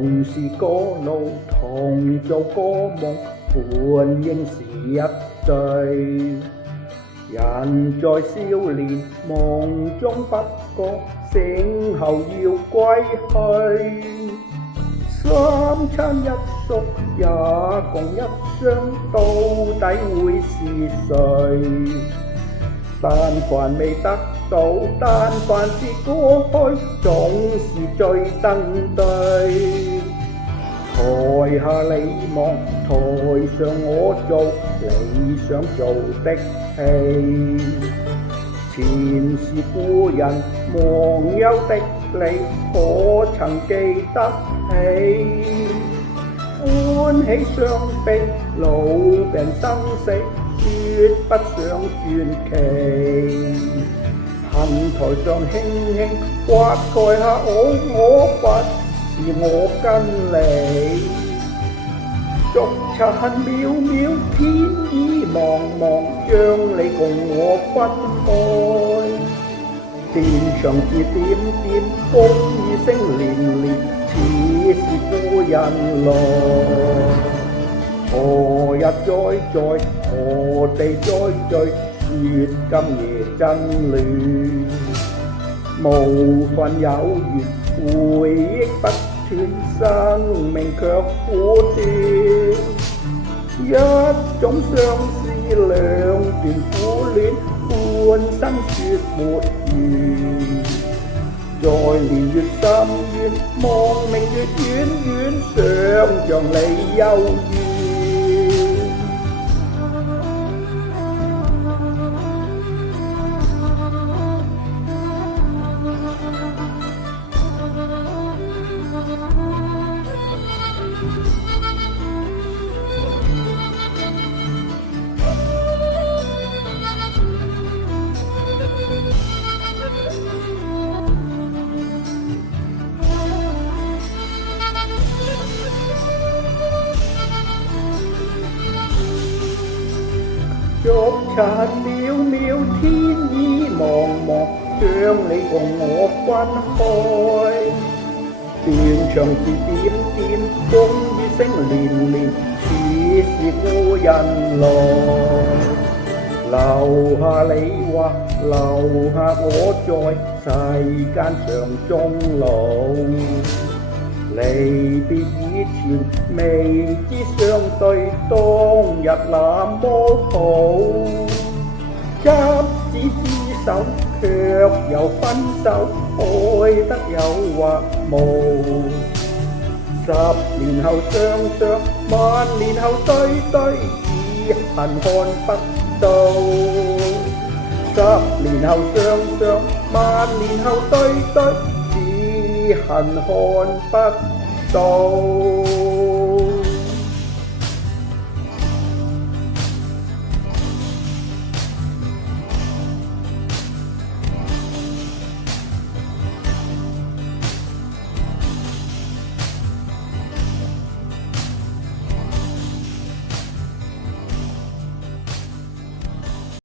同是過路，同做個夢，本應是一對。人在少年夢中不覺，醒後要歸去。三餐一宿也共一雙，到底會是誰？但凡未得到，但凡是過去，總是最登對。台下你望，台上我做你想做的戲。前是故人忘憂的你，可曾記得起？歡喜傷悲，老病生死，說不上傳奇。恨台上輕輕刮蓋下我不是我跟你。俗塵渺渺，天意茫茫，將你共我分開。天長至點點，風雨聲連連，似是故人來。何日再在，何地再聚，說今夜真亂。無份有緣，回憶不斷，生命卻苦短。一種相思，兩段苦戀，半生說沒完。在年月深淵，望明月遠遠，想像你幽怨。俗塵渺渺，天意茫茫，將你共我分開。斷腸字點點，風雨聲連連，似是故人來。留下你或留下我在世間上終老。離別以前，未知相對，當日那麼好。執子之手，卻又分手，愛得有或無。10年後雙雙，萬年後對對，只恨看不到。10年後雙雙，萬年後對對，恨看不到。